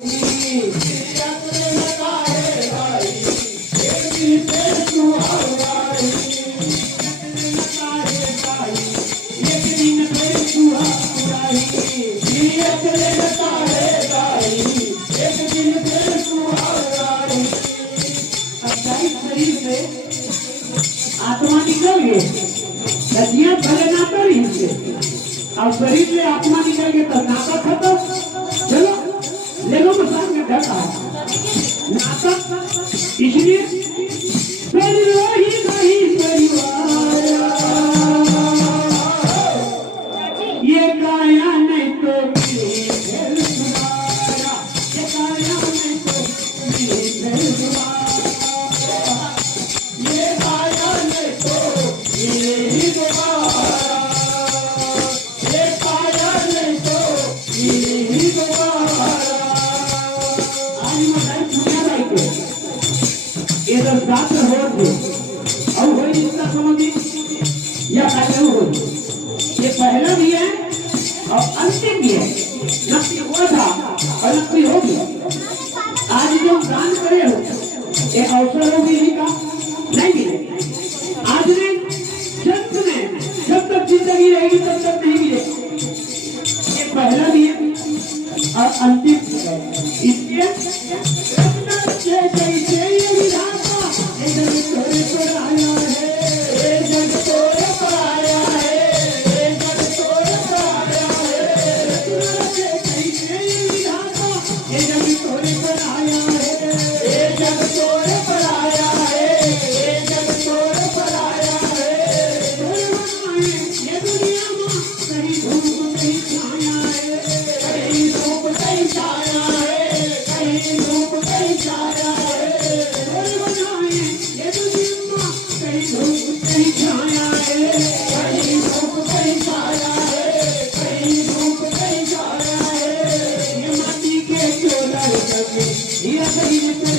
आत्मा निकल गए नदियां भले ना करी और शरीर में आत्मा निकल गए तो नाता खत्म। चलो ले लो मसाज में ढका नाता इसलिए ये काया नहीं तो ये काया नहीं तो ये काया नहीं तो ये दोबारा ये काया नहीं तो ये दोबारा आज मैं दुनिया लाइक ये तो दांत हो और वही इसका समझी या पहले हो ये पहला भी है और अंतिम भी है। नक्की हुआ था और नक्की हो गया। आज जो दान करे हो ये अवसर हो भी का नहीं मिले। आज ने जब तक जिंदगी रहेगी तब तक नहीं मिले। ये पहला भी है और अंतिम इसलिए धीरे धीरे